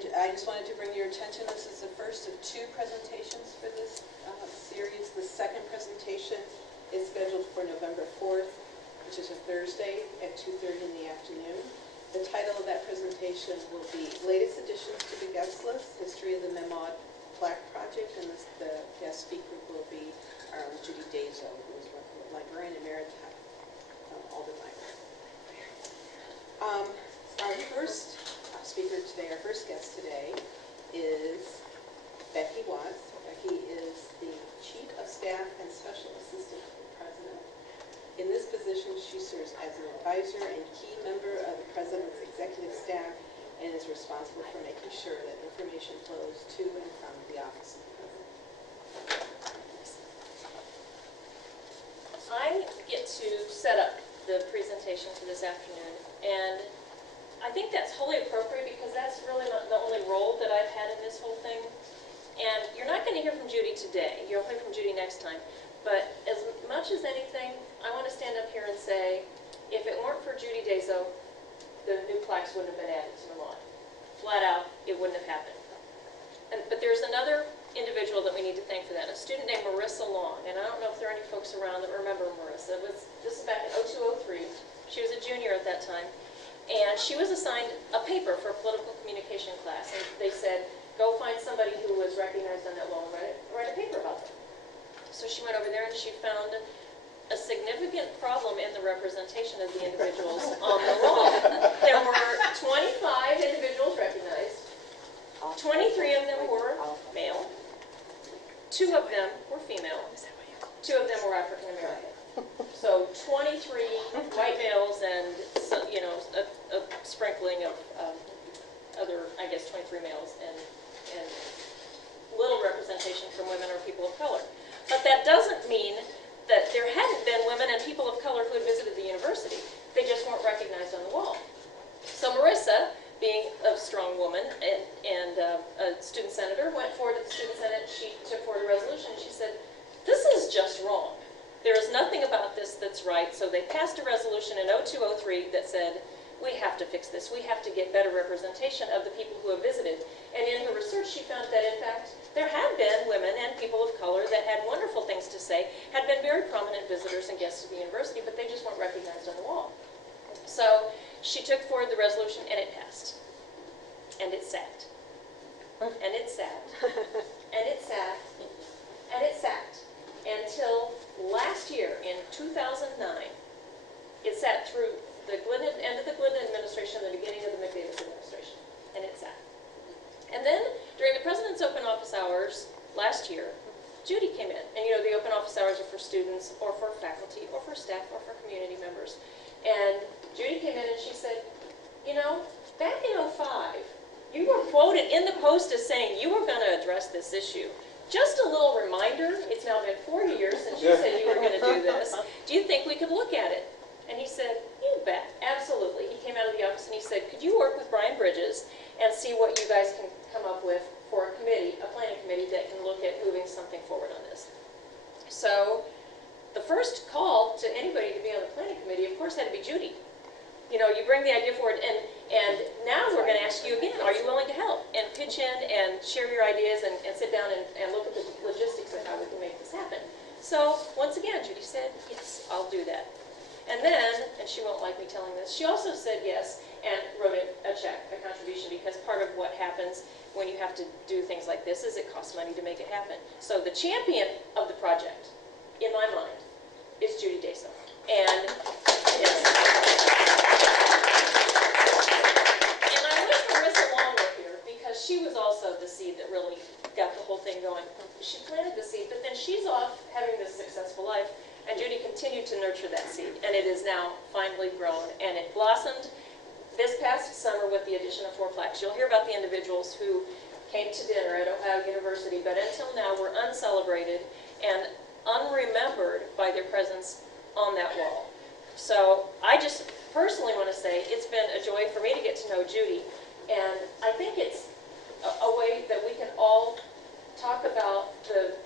And I just wanted to bring your attention, this is the first of 2 presentations for this series. The second presentation is scheduled for November 4th, which is a Thursday at 2:30 in the afternoon. The title of that presentation will be Latest Additions to the Guest List, History of the Mem-Aud Plaque Project, and the guest speaker will be Judy Dazo, who is a librarian emeritus all the time. Our first speaker today, our first guest today, is Becky Watts. Becky is the Chief of Staff and Special Assistant to the President. In this position, she serves as an advisor and key member of the President's executive staff and is responsible for making sure that information flows to and from the office of the President. I get to set up the presentation for this afternoon, and I think that's wholly appropriate because that's really not the only role that I've had in this whole thing. And you're not going to hear from Judy today. You'll hear from Judy next time. But as much as anything, I want to stand up here and say, if it weren't for Judy Dazo, the new plaques wouldn't have been added to the lawn. Flat out, it wouldn't have happened. But there's another individual that we need to thank for that, a student named Marissa Long. And I don't know if there are any folks around that remember Marissa. This is back in 02-03. She was a junior at that time. And she was assigned a paper for a political communication class. And they said, go find somebody who was recognized on that wall and write a paper about them. So she went over there and she found a significant problem in the representation of the individuals on the wall. There were 25 individuals recognized. 23 of them were male. 2 of them were female. 2 of them were African American. So 23 white males and a sprinkling of other, I guess, 23 males and little representation from women or people of color. But that doesn't mean that there hadn't been women and people of color who had visited the university. They just weren't recognized on the wall. So Marissa, being a strong woman and a student senator, went forward to the student senate. She took forward a resolution. She said, this is just wrong. There is nothing about this that's right. So they passed a resolution in 02-03 that said, we have to fix this. We have to get better representation of the people who have visited. And in her research, she found that, in fact, there had been women and people of color that had wonderful things to say, had been very prominent visitors and guests of the university, but they just weren't recognized on the wall. So she took forward the resolution, and it passed. And it sat. And it sat. And it sat. And it sat. Until last year, in 2009, it sat through the end of the Glidden administration and the beginning of the McDavis administration. And it sat. And then, during the President's open office hours last year, Judy came in. And the open office hours are for students, or for faculty, or for staff, or for community members. And Judy came in and she said, back in 05, you were quoted in the Post as saying you were going to address this issue. Just a little reminder, it's now been 4 years since you said you were going to do this. Do you think we could look at it? And he said, you bet, absolutely. He came out of the office and he said, could you work with Brian Bridges and see what you guys can come up with for a committee, a planning committee that can look at moving something forward on this? So the first call to anybody to be on the planning committee, of course, had to be Judy. You bring the idea forward, and now we're going to ask you again, are you willing to help and pitch in and share your ideas and sit down and look at the logistics of how we can make this happen? So once again, Judy said, yes, I'll do that. And then, and she won't like me telling this, she also said yes and wrote a check, a contribution, because part of what happens when you have to do things like this is it costs money to make it happen. So the champion of the project, in my mind, is Judy Dazo. And yes. And I wish Marissa Long were here, because she was also the seed that really got the whole thing going. She planted the seed, but then she's off having this successful life. And Judy continued to nurture that seed, and it is now finally grown, and it blossomed this past summer with the addition of 4 plaques. You'll hear about the individuals who came to dinner at Ohio University, but until now were uncelebrated and unremembered by their presence on that wall. So I just personally want to say it's been a joy for me to get to know Judy, and I think it's a way that we can all talk about the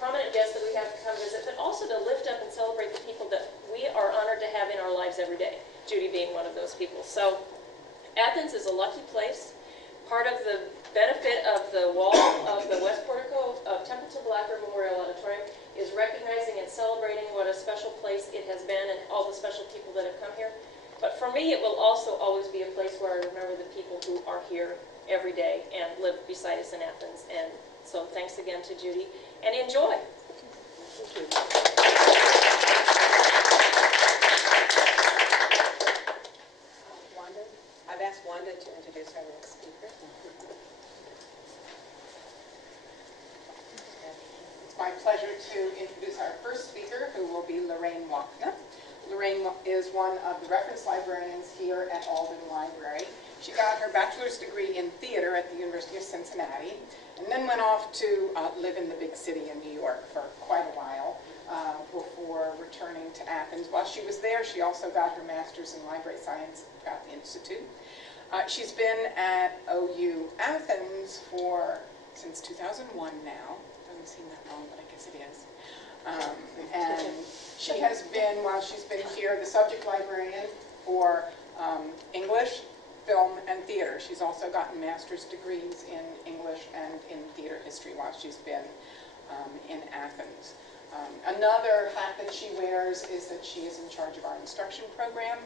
prominent guests that we have to come visit, but also to lift up and celebrate the people that we are honored to have in our lives every day, Judy being one of those people. So Athens is a lucky place. part of the benefit of the wall of the west portico of Templeton Blackburn Memorial Auditorium is recognizing and celebrating what a special place it has been and all the special people that have come here. But for me, it will also always be a place where I remember the people who are here every day and live beside us in Athens. And so thanks again to Judy, and enjoy. Thank you. Wanda, I've asked Wanda to introduce our next speaker. It's my pleasure to introduce our first speaker, who will be Lorraine Wochna. Lorraine is one of the reference librarians here at Alden Library. She got her bachelor's degree in theater at the University of Cincinnati, and then went off to live in the big city in New York for quite a while before returning to Athens. While she was there, she also got her master's in library science at Pratt Institute. She's been at OU Athens since 2001 now. Doesn't seem that long, but I guess it is. And she has been, while she's been here, the subject librarian for English, film, and theater. She's also gotten master's degrees in English and in theater history while she's been in Athens. Another hat that she wears is that she is in charge of our instruction program,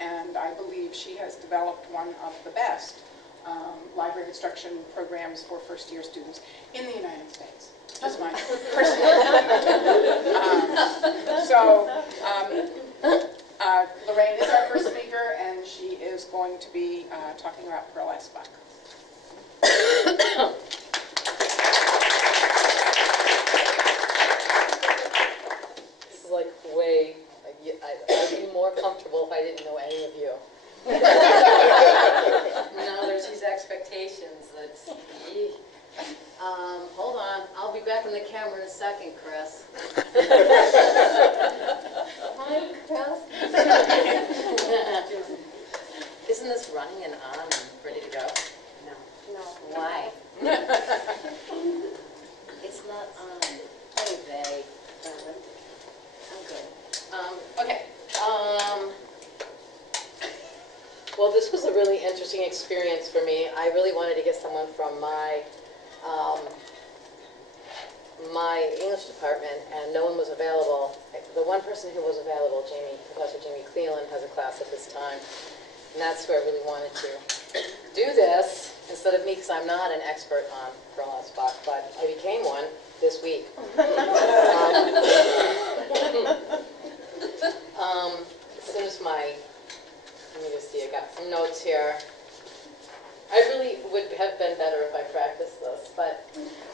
and I believe she has developed one of the best library instruction programs for first-year students in the United States. Just my personal Lorraine is our first speaker, and she is going to be talking about burlesque. This is like way, I'd be more comfortable if I didn't know any of you. No, there's these expectations that's, hold on, I'll be back on the camera in a second, Chris. Hi, Chris. Isn't this running and on and ready to go? No. No. Why? It's not on. Hey, babe. I'm good. Okay. Well, this was a really interesting experience for me. I really wanted to get someone from my English department, and no one was available. The one person who was available, Professor Jamie Cleland, has a class at this time, and that's where I really wanted to do this instead of me, because I'm not an expert on burlesque, but I became one this week. As soon as let me just see, I got some notes here. I really would have been better if I practiced this, but,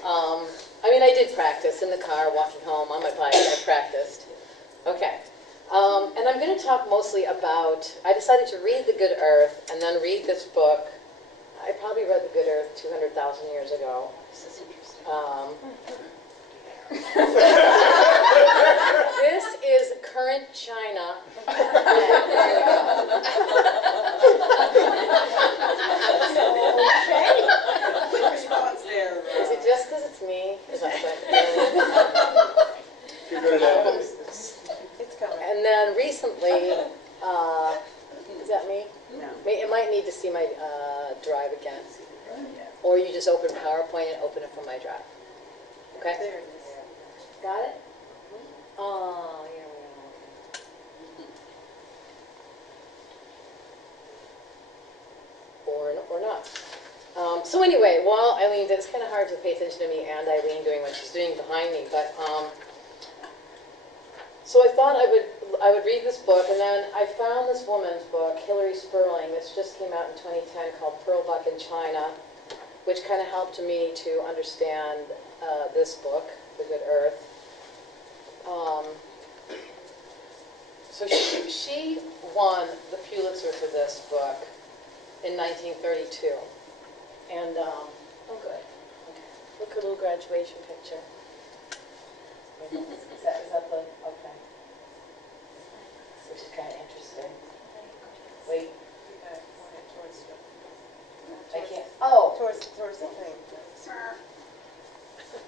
I mean, I did practice in the car, walking home, on my bike, I practiced. Okay, and I'm going to talk mostly about, I decided to read The Good Earth, and then read this book. I probably read The Good Earth 200,000 years ago. This is interesting. This is current China. Quick response there. Is it just because it's me? Is that It's coming. And then recently, is that me? No. It might need to see my drive again. Or you just open PowerPoint and open it from my drive. Okay? There it is. Got it? Oh, yeah, or not. So anyway, while Eileen, it's kind of hard to pay attention to me and Eileen doing what she's doing behind me, but so I thought I would read this book, and then I found this woman's book, Hilary Sperling. This just came out in 2010, called Pearl Buck in China, which kind of helped me to understand this book, The Good Earth. So she won the Pulitzer for this book in 1932. And, oh good, okay. Look at a little graduation picture. Is that the, okay. So she's kind of interesting. Wait. You gotta point it towards the. I can't, oh. Towards the thing.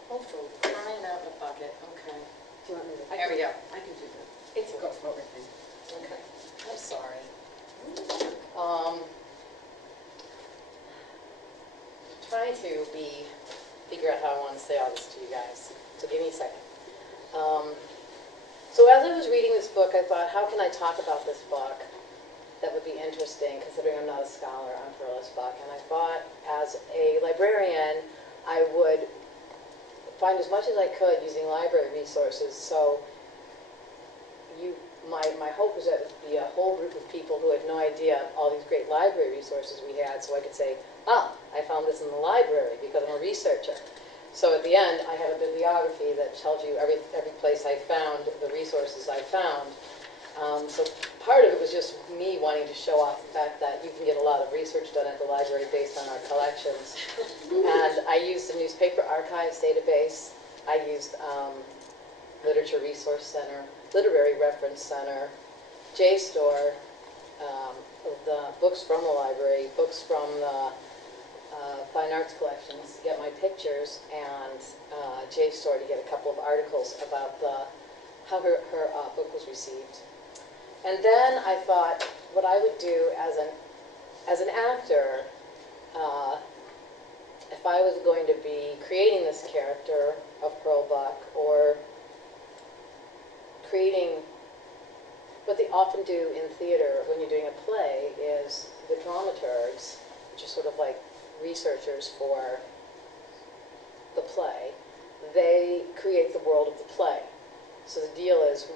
Oh, for crying out in the bucket, okay. Do you want me to? There we go. I can do that. It's Go for everything. okay. I'm sorry. trying to figure out how I want to say all this to you guys. So give me a second. So as I was reading this book, I thought, how can I talk about this book that would be interesting, considering I'm not a scholar on Perlis book? And I thought, as a librarian, I would find as much as I could using library resources. So my hope was that it would be a whole group of people who had no idea all these great library resources we had, so I could say, I found this in the library because I'm a researcher. So at the end, I have a bibliography that tells you every place I found, the resources I found. So part of it was just me wanting to show off the fact that you can get a lot of research done at the library based on our collections. And I used the Newspaper Archives database. I used Literature Resource Center, Literary Reference Center, JSTOR, the books from the library, books from the fine arts collections to get my pictures, and JSTOR to get a couple of articles about how her book was received. And then I thought what I would do as an actor, if I was going to be creating this character of Pearl Buck, or creating what they often do in theater when you're doing a play, is the dramaturgs, which are sort of like researchers for the play, they create the world of the play. So the deal is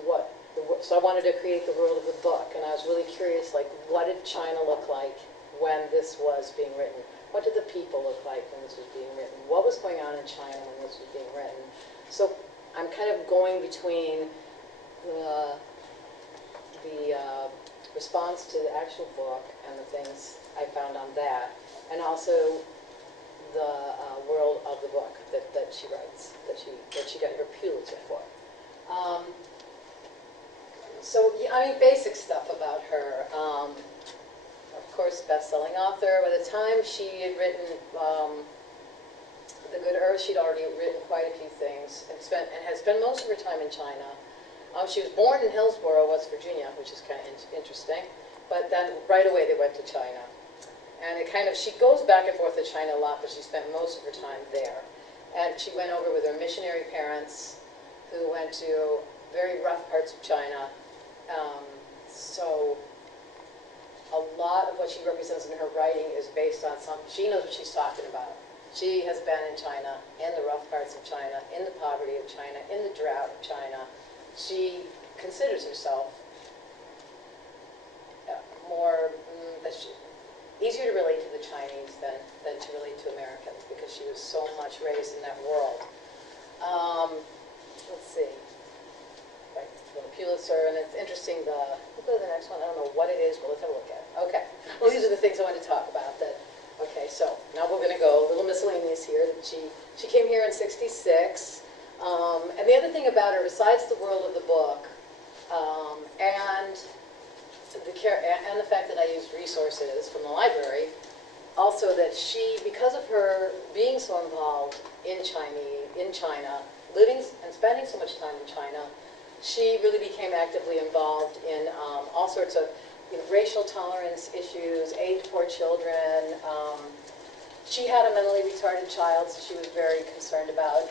so I wanted to create the world of the book, and I was really curious, like, what did China look like when this was being written? What did the people look like when this was being written? What was going on in China when this was being written? So I'm kind of going between the response to the actual book and the things I found on that, and also the world of the book that she writes, that she got her Pulitzer for. So, I mean, basic stuff about her. Of course, best-selling author. By the time she had written The Good Earth, she'd already written quite a few things, and had spent most of her time in China. She was born in Hillsborough, West Virginia, which is kind of interesting. But then right away they went to China. And she goes back and forth to China a lot, but she spent most of her time there. And she went over with her missionary parents, who went to very rough parts of China. So a lot of what she represents in her writing is based on she knows what she's talking about. She has been in China, in the rough parts of China, in the poverty of China, in the drought of China. She considers herself easier to relate to the Chinese than to relate to Americans, because she was so much raised in that world. Let's see. Right, the Pulitzer, and it's interesting, we'll go to the next one. I don't know what it is, but let's have a look at it. Okay. Well, these are the things I wanted to talk about. Okay, so now we're going to go a little miscellaneous here. She came here in '66. And the other thing about her, besides the world of the book, and the fact that I used resources from the library, also that she, because of her being so involved in China, living and spending so much time in China, she really became actively involved in all sorts of racial tolerance issues, aid to poor children. She had a mentally retarded child, so she was very concerned about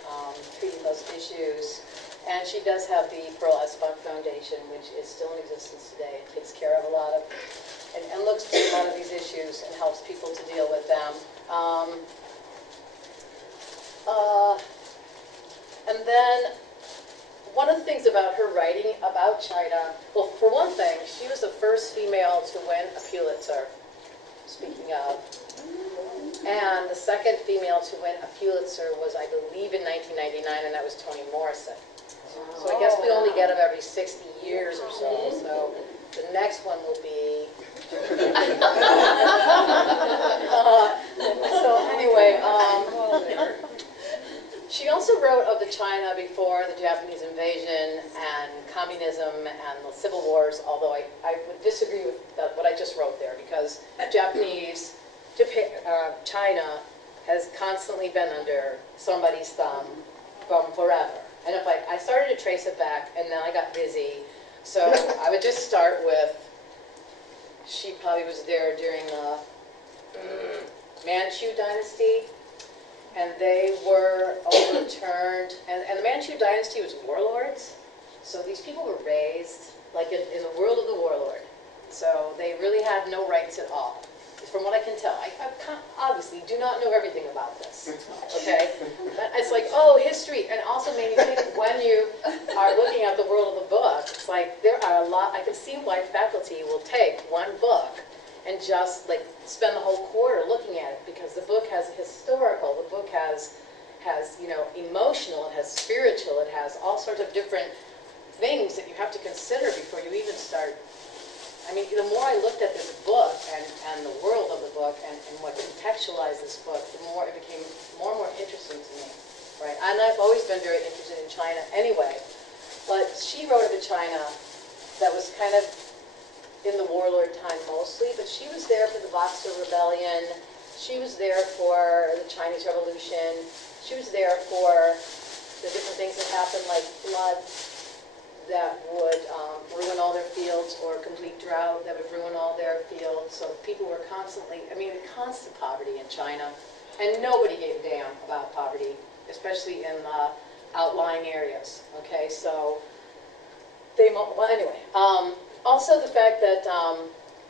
treating those issues. And she does have the Pearl S. Buck Foundation, which is still in existence today and takes care of a lot of, and looks at a lot of these issues and helps people to deal with them. And then one of the things about her writing about China, well, for one thing, she was the first female to win a Pulitzer, speaking of. And the second female to win a Pulitzer was, I believe, in 1999, and that was Toni Morrison. So I guess we only get them every 60 years or so. So the next one will be. So anyway, she also wrote of the China before the Japanese invasion and communism and the civil wars. Although I would disagree with what I just wrote there, because China has constantly been under somebody's thumb from forever. And if I started to trace it back, and then I got busy, so I would just start with, she probably was there during the Manchu dynasty, and they were overturned. And the Manchu dynasty was warlords, so these people were raised like in the world of the warlord. So they really had no rights at all, from what I can tell. I obviously do not know everything about this, okay? But it's like, oh, history, and also made me think when you are looking at the world of the book, it's like there are a lot, I can see why faculty will take one book and just like spend the whole quarter looking at it, because the book has historical, the book has you know, emotional, it has spiritual, it has all sorts of different things that you have to consider before you even start. I mean, the more I looked at this book and the world of the book and what contextualized this book, the more it became more and more interesting to me, right? And I've always been very interested in China anyway, but she wrote of a China that was kind of in the warlord time mostly, but she was there for the Boxer Rebellion, she was there for the Chinese Revolution, she was there for the different things that happened, like floods that would ruin all their fields, or complete drought that would ruin all their fields. So people were constantly, I mean, constant poverty in China, and nobody gave a damn about poverty, especially in the outlying areas, okay? So, well, anyway. Also the fact that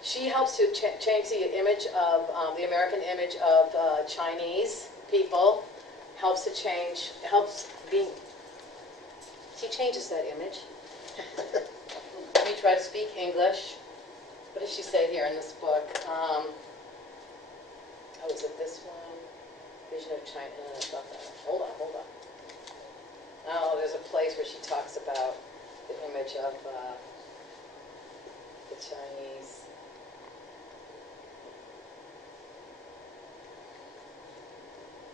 she helps to change the image of, the American image of Chinese people, she changes that image. Let me try to speak English. What does she say here in this book? Oh, is it this one? Vision of China. No, it's not that one. Hold on. Oh, there's a place where she talks about the image of the Chinese.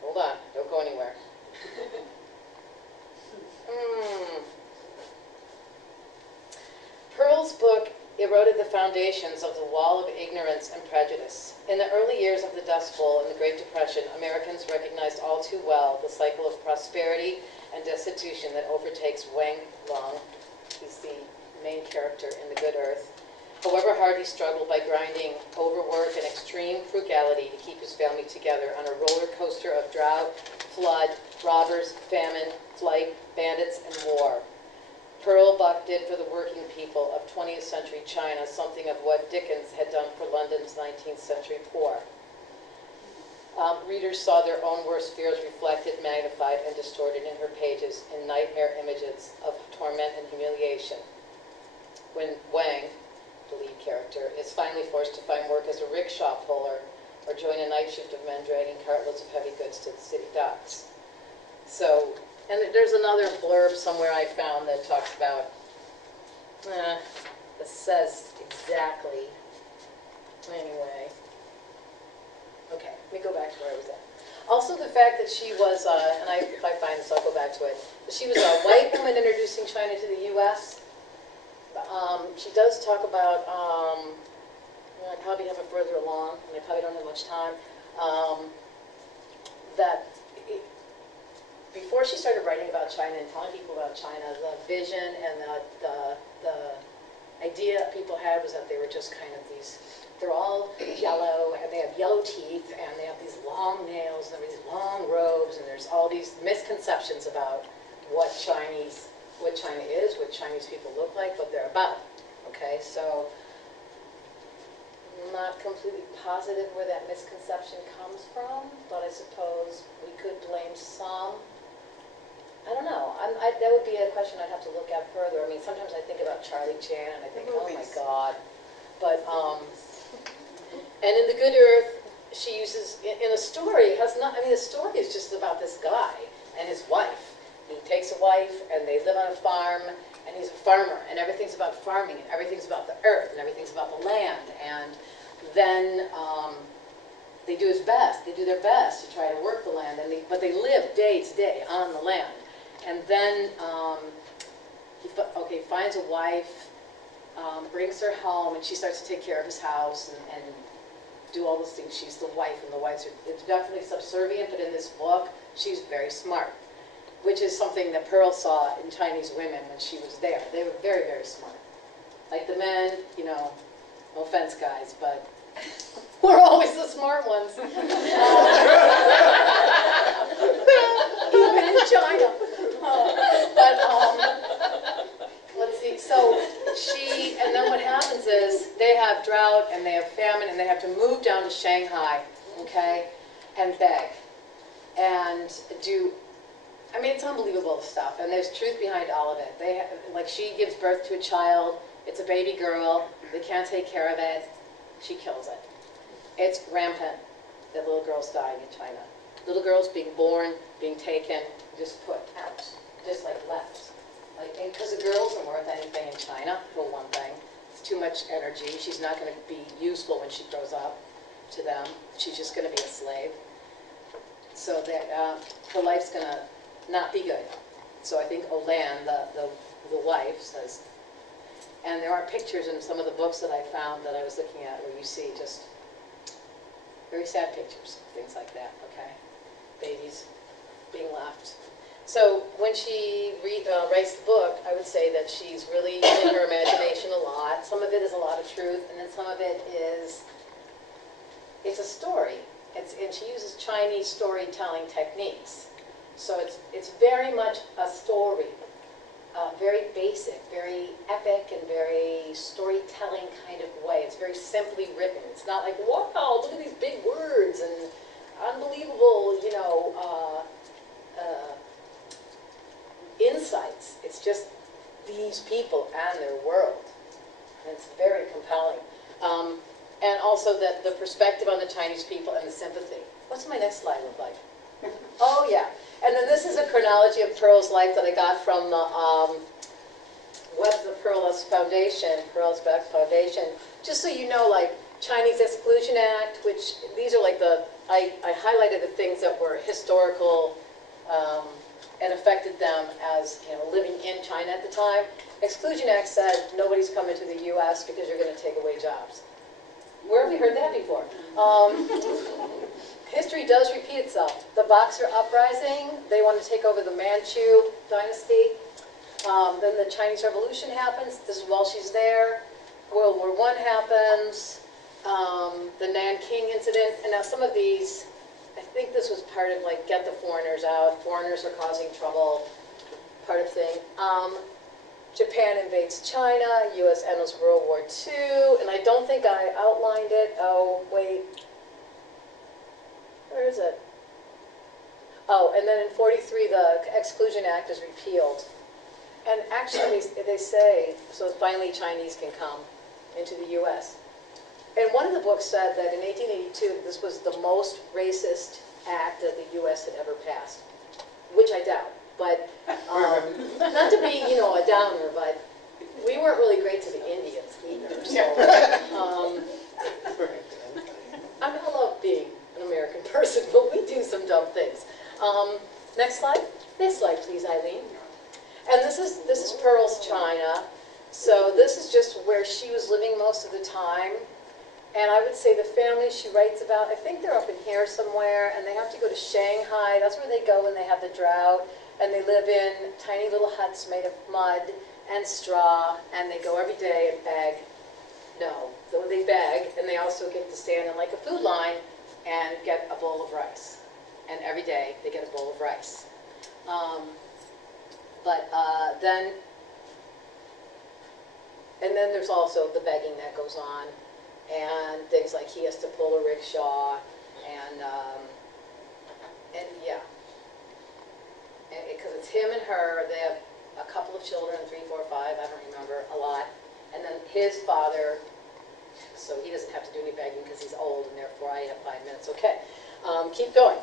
Hold on, don't go anywhere. Pearl's book eroded the foundations of the wall of ignorance and prejudice. In the early years of the Dust Bowl and the Great Depression, Americans recognized all too well the cycle of prosperity and destitution that overtakes Wang Long. He's the main character in The Good Earth. However hard he struggled by grinding, overwork, and extreme frugality to keep his family together on a roller coaster of drought, flood, robbers, famine, flight, bandits, and war. Pearl Buck did for the working people of 20th century China something of what Dickens had done for London's 19th century poor. Readers saw their own worst fears reflected, magnified, and distorted in her pages in nightmare images of torment and humiliation. When Wang, the lead character, is finally forced to find work as a rickshaw puller or join a night shift of men dragging cartloads of heavy goods to the city docks. So, and there's another blurb somewhere I found that talks about, that says exactly, anyway. Okay, let me go back to where I was at. Also the fact that she was, and if I find this I'll go back to it, that she was a white woman introducing China to the U.S. She does talk about, I probably have it further along, and I probably don't have much time, that before she started writing about China and telling people about China, the vision and the idea people had was that they were just kind of these, they're all yellow, and they have yellow teeth, and they have these long nails, and these long robes, and there's all these misconceptions about what China is, what Chinese people look like, what they're about. Okay, so I'm not completely positive where that misconception comes from, but I suppose we could blame some. I don't know. That would be a question I'd have to look at further. I mean, sometimes I think about Charlie Chan and I think, oh my God. But, and in The Good Earth, she uses, in a story, the story is just about this guy and his wife. He takes a wife and they live on a farm, and he's a farmer, and everything's about farming, and everything's about the earth, and everything's about the land. And then they do their best to try to work the land, but they live day to day on the land. And then he finds a wife, brings her home, and she starts to take care of his house and do all those things. She's the wife, and the wives are definitely subservient, but in this book, she's very smart, which is something that Pearl saw in Chinese women when she was there. They were very, very smart. Like the men, no offense, guys, but we're always the smart ones. to Shanghai, okay, and beg. And I mean, it's unbelievable stuff, and there's truth behind all of it. Like, she gives birth to a child, it's a baby girl, they can't take care of it, she kills it. It's rampant that little girls dying in China. Little girls being born, being taken, just put out, just like left. Like, because a girl isn't worth anything in China, for one thing. It's too much energy. She's not going to be useful when she grows up to them. She's just going to be a slave. So that her life's going to not be good. So I think Olan, the wife, says, and there are pictures in some of the books that I found that I was looking at where you see just very sad pictures, things like that, okay? Babies being left. So when she writes the book, I would say that she's really using her imagination a lot. Some of it is a lot of truth, and then some of it is, it's a story. And she uses Chinese storytelling techniques. So it's very much a story, very basic, very epic, and very storytelling kind of way. It's very simply written. It's not like, wow, look at these big words and unbelievable, you know, insights. It's just these people and their world. And it's very compelling. And also the perspective on the Chinese people and the sympathy. What's my next slide look like? Oh, yeah. And then this is a chronology of Pearl's life that I got from the Pearl's Foundation, Pearl's Back Foundation. Just so you know, like, Chinese Exclusion Act, which these are like I highlighted the things that were historical and affected them as, you know, living in China at the time. Exclusion Act said nobody's coming to the U.S. because you're going to take away jobs. Where have we heard that before? History does repeat itself. The Boxer Uprising, they want to take over the Manchu dynasty. Then the Chinese Revolution happens. This is while she's there. World War I happens. The Nanking incident. And now some of these, I think this was part of, like, get the foreigners out. Foreigners are causing trouble, part of thing. Japan invades China. U.S. enters World War II. And I don't think I outlined it. Oh, wait. Where is it? Oh, and then in 43, the Exclusion Act is repealed. And actually, they say, so finally Chinese can come into the U.S. And one of the books said that in 1882, this was the most racist act that the U.S. had ever passed, which I doubt. But not to be, you know, a downer, but we weren't really great to the Indians either. So, I mean, I love being an American person, but we do some dumb things. Next slide. Next slide, please, Eileen. And this is Pearl's China. So this is just where she was living most of the time. And I would say the family she writes about, I think they're up in here somewhere, and they have to go to Shanghai. That's where they go when they have the drought. And they live in tiny little huts made of mud and straw, and they go every day and beg. No, so they beg, and they also get to stand in like a food line and get a bowl of rice. And every day they get a bowl of rice. Then there's also the begging that goes on, and things like he has to pull a rickshaw, and yeah. Because it's him and her, they have a couple of children, 3, 4, 5, I don't remember, a lot. And then his father, so he doesn't have to do any begging because he's old, and therefore I have 5 minutes. Okay, keep going.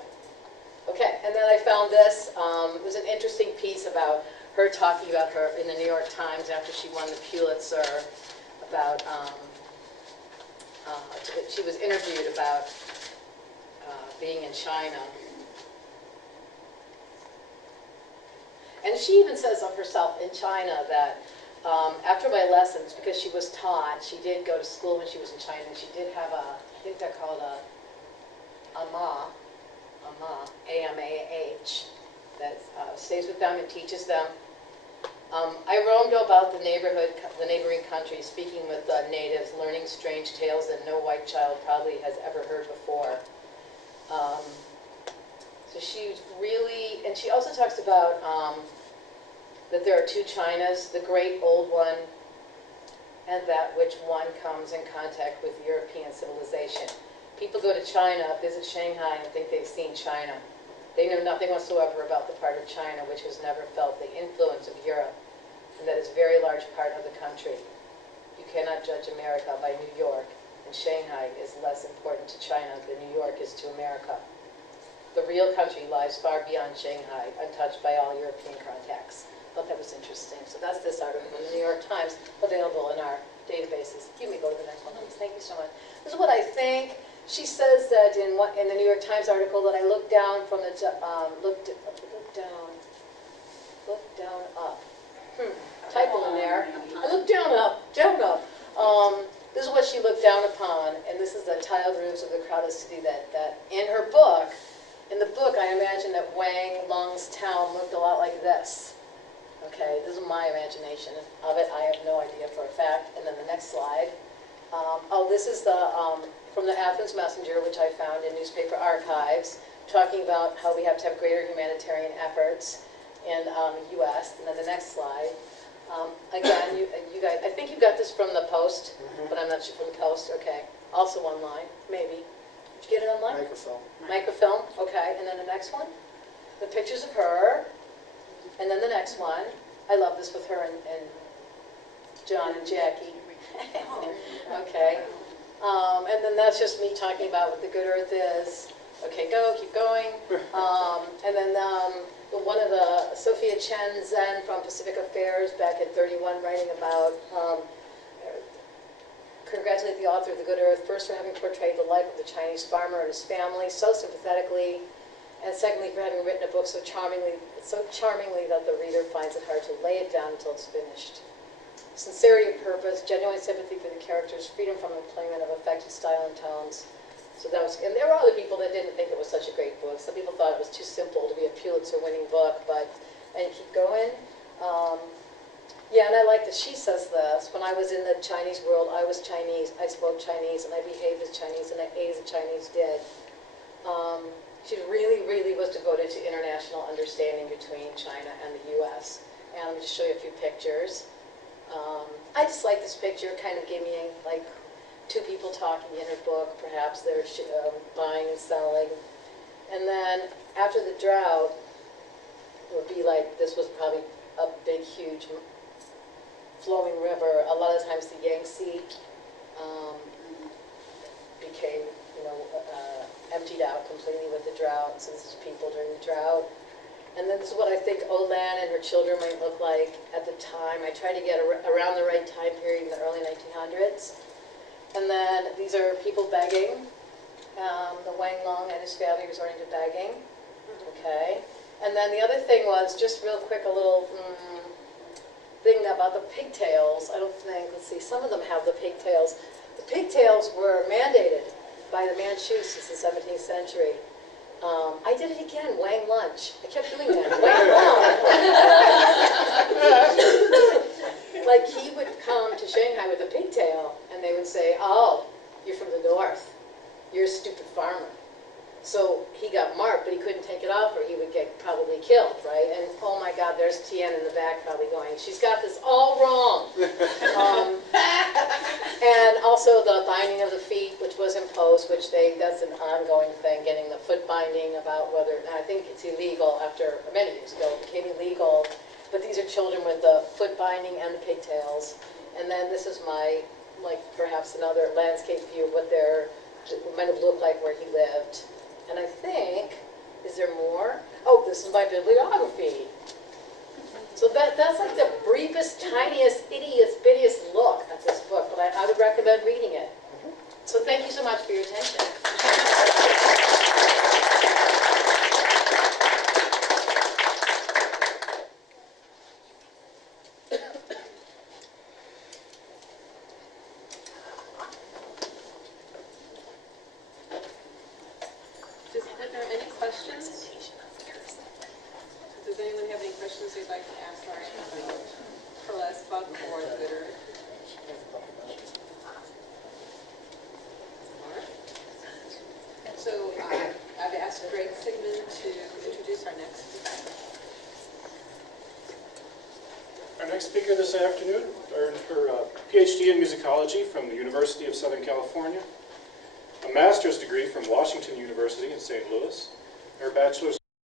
Okay, and then I found this. It was an interesting piece about her talking about her in the New York Times after she won the Pulitzer, about, she was interviewed about being in China. And she even says of herself in China that after my lessons, because she was taught, she did go to school when she was in China, and she did have a, I think they're called a ama, A-M-A-H, that stays with them and teaches them. I roamed about the neighboring countries, speaking with natives, learning strange tales that no white child probably has ever heard before. So she's really, and she also talks about that there are 2 Chinas, the great old one, and that which one comes in contact with European civilization. People go to China, visit Shanghai, and think they've seen China. They know nothing whatsoever about the part of China which has never felt the influence of Europe, and that is a very large part of the country. You cannot judge America by New York, and Shanghai is less important to China than New York is to America. The real country lies far beyond Shanghai, untouched by all European contacts. I thought that was interesting. So that's this article in the New York Times, available in our databases. Give me, go to the next one, please. Thank you so much. This is what I think. She says that in the New York Times article that I looked down from the, looked down up. Typo in there. I looked down up. This is what she looked down upon, and this is the tiled roofs of the crowded city that in her book, in the book I imagine that Wang Lung's town looked a lot like this. Okay, this is my imagination of it. I have no idea for a fact. And then the next slide. This is the from the Athens Messenger, which I found in newspaper archives, talking about how we have to have greater humanitarian efforts in the U.S. And then the next slide. Again, you guys, I think you got this from the Post, but I'm not sure from the Post. Okay, also online, maybe. Did you get it online? Microfilm. Microfilm. Okay, and then the next one. The pictures of her. And then the next one, I love this with her and John and Jackie. Okay. And then that's just me talking about what the good earth is. Okay, keep going. And then one of the, Sophia Chen Zhen from Pacific Affairs back in 31 writing about, congratulate the author of The Good Earth, first for having portrayed the life of the Chinese farmer and his family so sympathetically, and secondly, for having written a book so charmingly that the reader finds it hard to lay it down until it's finished. Sincerity of purpose, genuine sympathy for the characters, freedom from employment of affected style and tones. So that was, and there were other people that didn't think it was such a great book. Some people thought it was too simple to be a Pulitzer-winning book, and keep going. Yeah, and I like that she says this. When I was in the Chinese world, I was Chinese, I spoke Chinese, and I behaved as Chinese, and I ate as the Chinese did. She really, really was devoted to international understanding between China and the U.S. And I'm going to show you a few pictures. I just like this picture. It kind of gave me like two people talking in her book. Perhaps they're buying and selling. And then after the drought, it would be like, this was probably a big, huge flowing river. A lot of times the Yangtze became, emptied out completely with the drought. So this is people during the drought. And then this is what I think Olan and her children might look like at the time. I tried to get around the right time period in the early 1900s. And then these are people begging. The Wang Lung and his family resorting to begging. Okay. And then the other thing was, just real quick, a little thing about the pigtails. I don't think, let's see, some of them have the pigtails. The pigtails were mandated by the Manchus since the 17th century. I did it again, Wang Lunch. I kept doing that. Wang Lung. Like, he would come to Shanghai with a pigtail, and they would say, oh, you're from the north. You're a stupid farmer. So he got marked, but he couldn't take it off or he would get probably killed, right? And oh my God, there's Tian in the back probably going, she's got this all wrong. And also the binding of the feet, which was imposed, that's an ongoing thing, getting the foot binding about whether, and I think it's illegal after many years ago, it became illegal. But these are children with the foot binding and the pigtails. And then this is my, like perhaps another landscape view of what might have looked like where he lived. And I think, is there more? Oh, this is my bibliography. So that's like the briefest, tiniest, ittiest, bittiest look at this book, but I would recommend reading it. So thank you so much for your attention. Are there any questions? Does anyone have any questions they'd like to ask Lorraine about her last book or The Good Earth? So I've asked Greg Sigmund to introduce our next speaker. Our next speaker this afternoon earned her PhD in musicology from the University of Southern California. a master's degree from Washington University in St. Louis, her bachelor's